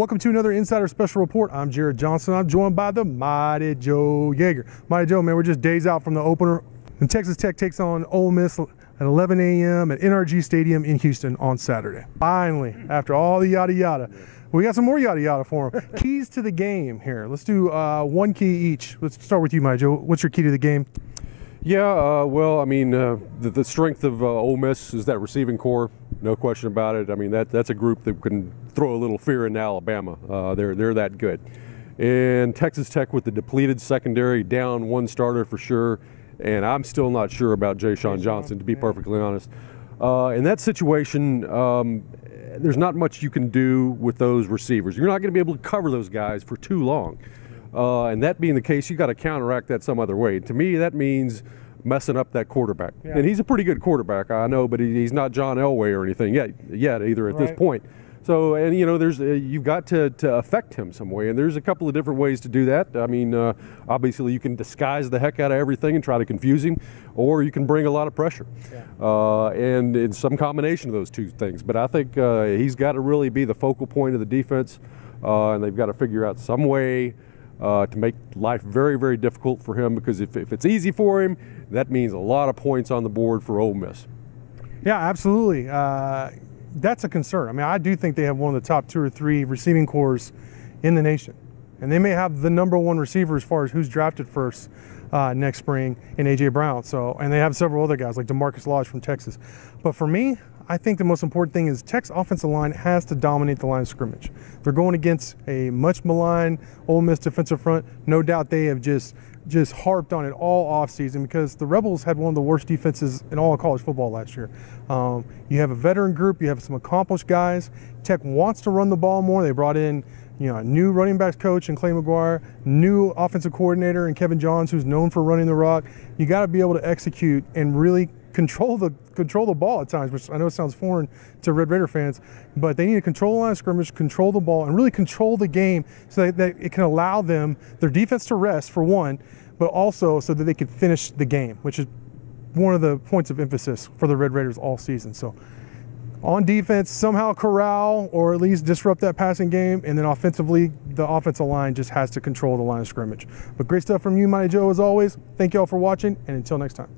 Welcome to another Insider Special Report. I'm Jarret Johnson. I'm joined by the mighty Joe Yeager. Mighty Joe, man, we're just days out from the opener. And Texas Tech takes on Ole Miss at 11 a.m. at NRG Stadium in Houston on Saturday. Finally, after all the yada yada, we got some more yada yada for them. Keys to the game here. Let's do one key each. Let's start with you, Mighty Joe. What's your key to the game? Yeah, well, I mean, the strength of Ole Miss is that receiving core, no question about it. I mean, that's a group that can throw a little fear into Alabama. They're that good. And Texas Tech with the depleted secondary, down one starter for sure, and I'm still not sure about Yeager Johnson, to be perfectly honest. In that situation, there's not much you can do with those receivers. You're not going to be able to cover those guys for too long. And that being the case, you got to counteract that some other way. To me, that means messing up that quarterback. Yeah. And he's a pretty good quarterback, I know, but he's not John Elway or anything yet either at this point. So, and you know, you've got to affect him some way, and there's a couple of different ways to do that. I mean, obviously you can disguise the heck out of everything and try to confuse him, or you can bring a lot of pressure. Yeah. And it's some combination of those two things. But I think he's got to really be the focal point of the defense, and they've got to figure out some way to make life very, very difficult for him, because if it's easy for him, that means a lot of points on the board for Ole Miss. Yeah, absolutely. That's a concern. I mean, I do think they have one of the top 2 or 3 receiving cores in the nation. And they may have the #1 receiver as far as who's drafted first next spring in A.J. Brown. So, and they have several other guys like DeMarcus Lodge from Texas. But for me, I think the most important thing is Tech's offensive line has to dominate the line of scrimmage. They're going against a much maligned Ole Miss defensive front. No doubt they have just harped on it all offseason, because the Rebels had one of the worst defenses in all of college football last year. You have a veteran group, you have some accomplished guys. Tech wants to run the ball more. They brought in, you know, a new running backs coach in Clay McGuire, new offensive coordinator in Kevin Johns, who's known for running the rock. You got to be able to execute and really control the ball at times, which I know sounds foreign to Red Raider fans, but they need to control the line of scrimmage, control the ball, and really control the game so that it can allow them, their defense, to rest, for one, but also so that they can finish the game, which is one of the points of emphasis for the Red Raiders all season. So on defense, somehow corral or at least disrupt that passing game, and then offensively, the offensive line just has to control the line of scrimmage. But great stuff from you, Mighty Joe, as always. Thank you all for watching, and until next time.